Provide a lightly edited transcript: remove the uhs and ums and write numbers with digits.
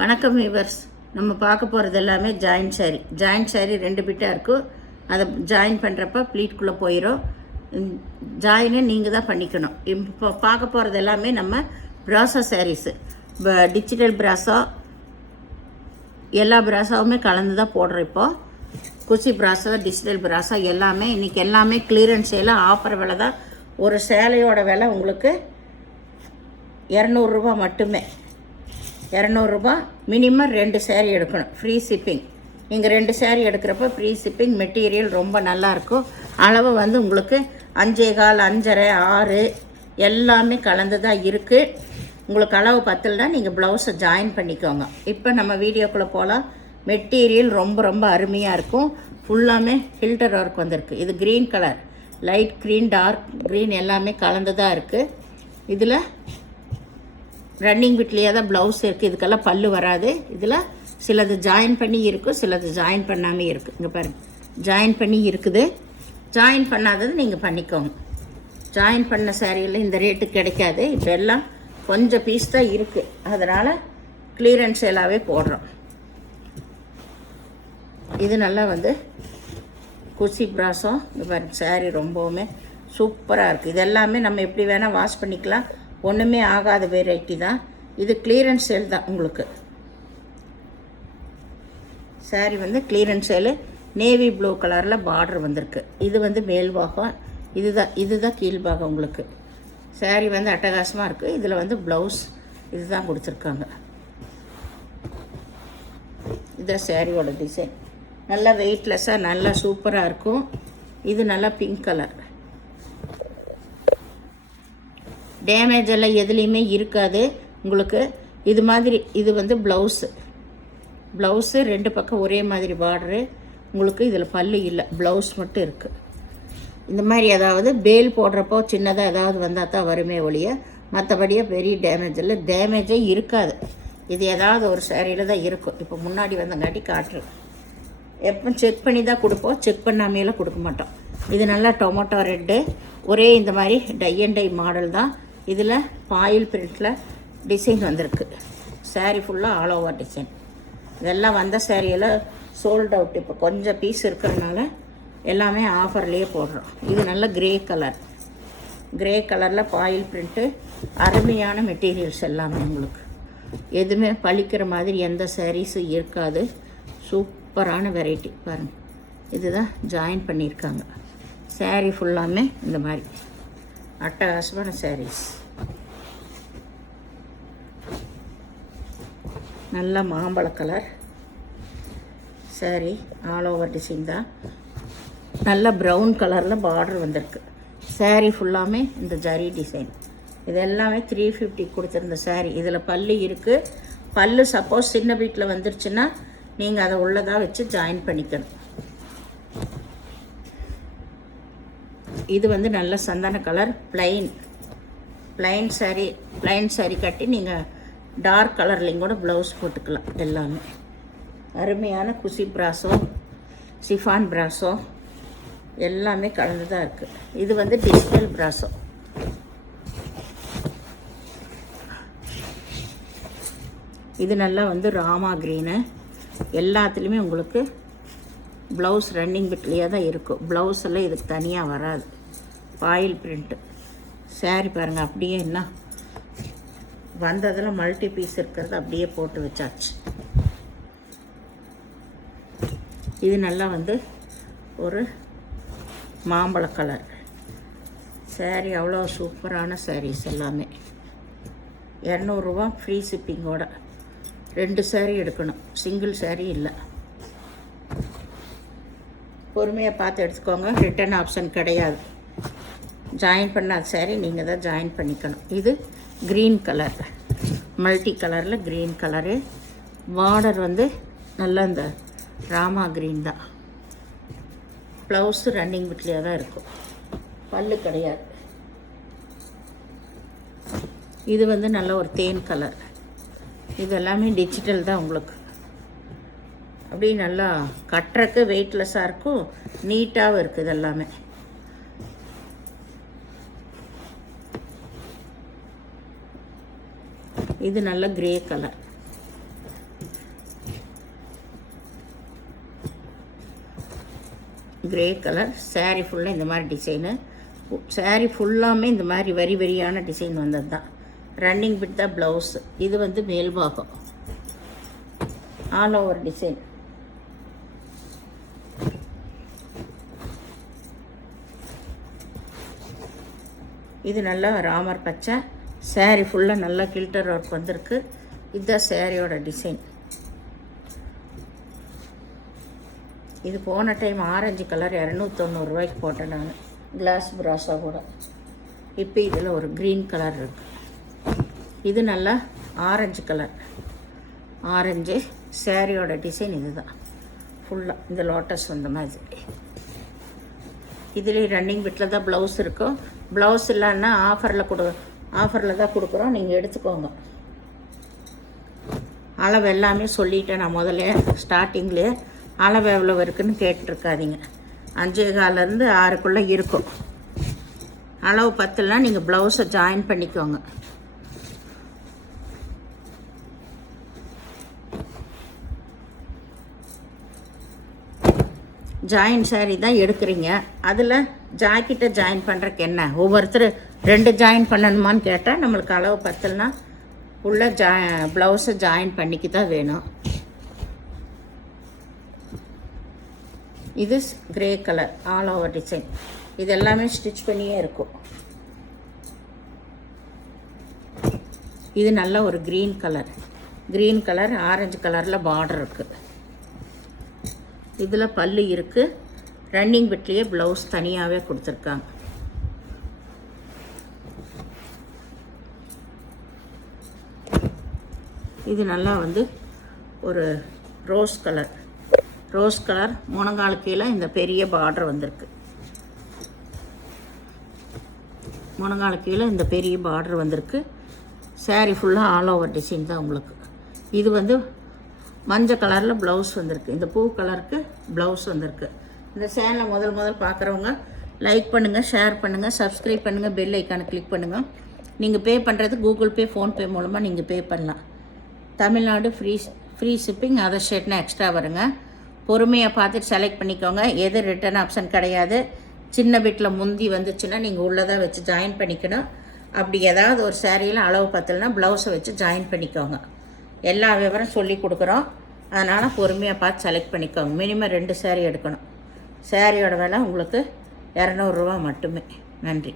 வணக்கம் வீவர்ஸ். நம்ம பார்க்க போகிறது எல்லாமே ஜாயிண்ட் சாரி 2 பிட்டாக இருக்கும். அதை ஜாயின் பண்ணுறப்ப ப்ளீட்குள்ளே போயிடும். ஜாயினை நீங்கள் தான் பண்ணிக்கணும். இப்போ பார்க்க போகிறது எல்லாமே நம்ம பிராசோ சாரீஸு. டிஜிட்டல் பிராசோ எல்லா பிராசாவுமே கலந்து தான் போடுறோம். இப்போது குச்சி பிராசோ, டிஜிட்டல் பிராசோ எல்லாமே இன்றைக்கி எல்லாமே கிளியரன்ஸ் சேல் ஆஃபர் விலை தான். ஒரு சேலையோட விலை உங்களுக்கு 200 ரூபா மட்டுமே. 200 ரூபா. மினிமம் 2 சேரீ எடுக்கணும். Free shipping. நீங்கள் 2 சேரீ எடுக்கிறப்ப ஃப்ரீ ஷிப்பிங். மெட்டீரியல் ரொம்ப நல்லாயிருக்கும். அளவு வந்து உங்களுக்கு 5.25, 5.5, 6 எல்லாமே கலந்து தான் இருக்குது. உங்களுக்கு அளவு பத்தலைன்னா நீங்கள் ப்ளவுஸை ஜாயின் பண்ணிக்கோங்க. இப்போ நம்ம வீடியோக்குள்ளே போகலாம். மெட்டீரியல் ரொம்ப ரொம்ப அருமையாக இருக்கும். ஃபுல்லாமே ஃபில்டர் ஒர்க் வந்திருக்கு. இது green colour, light green, dark green எல்லாமே கலந்து தான் இருக்குது. இதில் ரன்னிங் பிட்லேயே தான் ப்ளவுஸ் இருக்குது. இதுக்கெல்லாம் பல்லு வராது. இதில் சிலது ஜாயின் பண்ணி இருக்கும், சிலது ஜாயின் பண்ணாமல் இருக்குது. இங்கே பாருங்கள், ஜாயின் பண்ணி இருக்குது. ஜாயின் பண்ணாதது நீங்கள் பண்ணிக்கோங்க. ஜாயின் பண்ண சாரியில் இந்த ரேட்டு கிடைக்காது. இப்போ எல்லாம் கொஞ்சம் பீஸ் தான் இருக்குது. அதனால் கிளியரன்ஸ் சேலாகவே போடுறோம். இது நல்லா வந்து குச்சி பிராசோ. இந்த பாருங்க, சாரி ரொம்பவுமே சூப்பராக இருக்குது. இது எல்லாமே நம்ம எப்படி வேணால் வாஷ் பண்ணிக்கலாம். ஒன்றுமே ஆகாத வெரைட்டி தான். இது கிளியரன்ஸ் சேல் தான். உங்களுக்கு சாரி வந்து கிளியரன்ஸ் சேலு. நேவி ப்ளூ கலரில் பார்டர் வந்திருக்கு. இது வந்து மேல் பாகம், இதுதான் கீழ்பாகம். உங்களுக்கு சாரி வந்து அட்டகாசமாக இருக்குது. இதில் வந்து ப்ளவுஸ் இதுதான் கொடுத்துருக்காங்க. இதுதான் சாரியோட டிசைன். நல்லா வெயிட்லெஸ்ஸாக நல்லா சூப்பராக இருக்கும். இது நல்லா பிங்க் கலர். டேமேஜ் எல்லாம் எதுலேயுமே இருக்காது உங்களுக்கு. இது மாதிரி இது வந்து ப்ளவுஸு 2 பக்கம் ஒரே மாதிரி பார்டரு. உங்களுக்கு இதில் பல்லு இல்லை, ப்ளவுஸ் மட்டும் இருக்குது. இந்த மாதிரி ஏதாவது பேல் போடுறப்போ சின்னதாக ஏதாவது வந்தால் தான் வருமே ஒழிய மற்றபடியாக பெரிய டேமேஜ் இல்லை. டேமேஜே இருக்காது. இது ஏதாவது ஒரு சேரீயில் தான் இருக்கும். இப்போ முன்னாடி வந்தங்காட்டி காட்டுறேன். எப்போ செக் பண்ணி தான் கொடுப்போம், செக் பண்ணாமையெல்லாம் கொடுக்க மாட்டோம். இது நல்லா டொமேட்டோ ரெட்டு, ஒரே இந்த மாதிரி டை அண்ட் டை மாடல் தான். இதில் பாயில் பிரிண்டில் டிசைன் வந்திருக்கு. சாரீ ஃபுல்லாக ஆல் ஓவர் டிசைன். இதெல்லாம் வந்த சாரியெல்லாம் சோல்ட் அவுட். இப்போ கொஞ்சம் பீஸ் இருக்கிறதுனால எல்லாமே ஆஃபர்லேயே போடுறோம். இது நல்ல கிரே கலரில் பாயில் பிரிண்ட்டு. அருமையான மெட்டீரியல்ஸ் எல்லாமே உங்களுக்கு. எதுவுமே பழிக்கிற மாதிரி எந்த சாரீஸும் இருக்காது. சூப்பரான வெரைட்டி பாருங்கள். இதுதான் ஜாயின் பண்ணியிருக்காங்க. சாரீ ஃபுல்லாமே இந்த மாதிரி அட்டகாசமான சாரீஸ். நல்ல மாம்பழ colour sari. All over design தான். நல்ல ப்ரௌன் கலரில் பார்டர் வந்திருக்கு. சாரீ ஃபுல்லாமே இந்த ஜரி டிசைன். இது எல்லாமே 350 கொடுத்துருந்த சாரீ. இதில் பல்லு இருக்குது. பல்லு சப்போஸ் சின்ன வீட்டில் வந்துருச்சுன்னா நீங்கள் அதை உள்ளதாக வச்சு ஜாயின் பண்ணிக்கணும். இது வந்து நல்ல சந்தன கலர் பிளைன் சாரீ கட்டி நீங்கள் டார்க் கலர்லேயும் கூட ப்ளவுஸ் போட்டுக்கலாம். எல்லாமே அருமையான குசி பிராசோ, சிஃபான் பிராசோ எல்லாமே கலந்து தான் இருக்குது. இது வந்து டிஜிட்டல் பிராசோ. இது நல்லா வந்து ராமா க்ரீனு. எல்லாத்துலேயுமே உங்களுக்கு ப்ளவுஸ் ரன்னிங் பிட்லேயே தான் இருக்கும். ப்ளவுஸ் எல்லாம் இதுக்கு தனியாக வராது. பாயில் பிரிண்ட்டு சாரீ பாருங்கள். அப்படியே என்ன வந்ததில் மல்டி பீஸ் இருக்கிறது அப்படியே போட்டு வச்சாச்சு. இது நல்லா வந்து ஒரு மாம்பழ கலர் சாரீ. அவ்வளோ சூப்பரான சாரீஸ் எல்லாமே. 200 ரூபா ஃப்ரீ ஷிப்பிங்கோட. 2 சாரீ எடுக்கணும், சிங்கிள் சாரீ இல்லை. பொறுமையாக பார்த்து எடுத்துக்கோங்க. ரிட்டன் ஆப்ஷன் கிடையாது. ஜாயின் பண்ணாத சாரீ நீங்கள் தான் ஜாயின் பண்ணிக்கணும். இது க்ரீன் கலர், மல்டி கலரில் க்ரீன் கலரு. பார்டர் வந்து நல்லா இந்த ராமா க்ரீன் தான். ப்ளவுஸு ரன்னிங் பிட்லேயே தான் இருக்கும், பல்லு கிடையாது. இது வந்து நல்ல ஒரு தேன் கலர். இது எல்லாமே டிஜிட்டல் தான் உங்களுக்கு. அப்படி நல்லா கட்டுறக்கு வெயிட்லெஸ்ஸாக இருக்கும், நீட்டாகவும் இருக்குது. இது எல்லாமே இது நல்ல grey colour. Grey colour. saree ஃபுல்லாக இந்த மாதிரி டிசைனு. saree ஃபுல்லாமே இந்த மாதிரி வரி வரியான டிசைன் வந்தது தான். ரன்னிங் பிட் தான் ப்ளவுஸு. இது வந்து மேல்பாகம் ஆல் ஓவர் டிசைன். இது நல்லா ராமர் பச்சை. saree ஃபுல்லாக நல்லா கில்டர் ஒர்க் வந்திருக்கு. இதுதான் சாரியோட டிசைன். இது போன டைம் ஆரஞ்சு கலர் 290 ரூபாய்க்கு போட்டேன் நான், கிளாஸ் ப்ராஸா கூட. இப்போ இதில் ஒரு க்ரீன் கலர் இருக்குது. இது நல்லா ஆரஞ்சு கலர். ஆரஞ்சு சாரியோட டிசைன் இது தான் ஃபுல்லாக. இந்த லோட்டஸ் வந்த மாதிரி. இதுலேயும் ரன்னிங் பிட்டில் தான் ப்ளவுஸ் இருக்கும். ப்ளவுஸ் இல்லைன்னா ஆஃபரில் தான் கொடுக்குறோம், நீங்கள் எடுத்துக்கோங்க. அளவு எல்லாமே சொல்லிட்டேன் நான் முதல்ல ஸ்டார்டிங்லேயே. அளவு எவ்வளோ இருக்குதுன்னு கேட்டுருக்காதீங்க. 5.25 6 இருக்கும். அளவு 10னா நீங்கள் ப்ளவுஸை ஜாயின் பண்ணிக்கோங்க. ஜாயின் சாரீ தான் எடுக்கிறீங்க, அதில் ஜாக்கெட்டை ஜாயின் பண்ணுறக்கு என்ன, ஒவ்வொருத்தர் 2 ஜாயின் பண்ணணுமான்னு கேட்டால் நம்மளுக்கு அளவு 10னா உள்ள ப்ளவுஸை ஜாயின் பண்ணிக்க தான் வேணும். இது grey colour all over design. இது எல்லாமே ஸ்டிச் பண்ணியே இருக்கும். இது நல்ல ஒரு க்ரீன் கலர் ஆரஞ்சு கலரில் பார்டர் இருக்குது. இதில் பல்லு இருக்குது. ரன்னிங் பிட்லேயே ப்ளவுஸ் தனியாகவே கொடுத்துருக்காங்க. இது நல்லா வந்து ஒரு ரோஸ் கலர் முழங்கால் கீழே இந்த பெரிய பார்டர் வந்திருக்கு. முழங்கால் கீழே இந்த பெரிய பார்டர் வந்திருக்கு. saree ஃபுல்லாக ஆல் ஓவர் டிசைன் தான் உங்களுக்கு. இது வந்து மஞ்சள் கலரில் ப்ளவுஸ் வந்திருக்கு. இந்த பூ கலருக்கு ப்ளவுஸ் வந்திருக்கு. இந்த சேனலை முதல் பார்க்குறவங்க லைக் பண்ணுங்கள், ஷேர் பண்ணுங்கள், சப்ஸ்கிரைப் பண்ணுங்கள், பெல் ஐக்கானை கிளிக் பண்ணுங்கள். நீங்கள் பே பண்ணுறது கூகுள் பே, ஃபோன்பே மூலமாக நீங்கள் பே பண்ணலாம். Tamil Nadu free shipping. அதர் ஸ்டேட்னா எக்ஸ்ட்ரா வருங்க. பொறுமையாக பார்த்துட்டு செலக்ட் பண்ணிக்கோங்க. எது ரிட்டர்ன் ஆப்ஷன் கிடையாது. சின்ன பிட்டில் முந்தி வந்துச்சுன்னா நீங்கள் உள்ளதாக வச்சு ஜாயின் பண்ணிக்கணும். அப்படி ஏதாவது ஒரு சாரியில் அளவு பத்தலைன்னா ப்ளவுஸை வச்சு ஜாயின் பண்ணிக்கோங்க. எல்லா விவரம் சொல்லி கொடுக்குறோம். அதனால் பொறுமையாக பார்த்து செலக்ட் பண்ணிக்கோங்க. மினிமம் 2 சாரீ எடுக்கணும். சாரியோட விலை உங்களுக்கு 200 ரூபா மட்டுமே. நன்றி.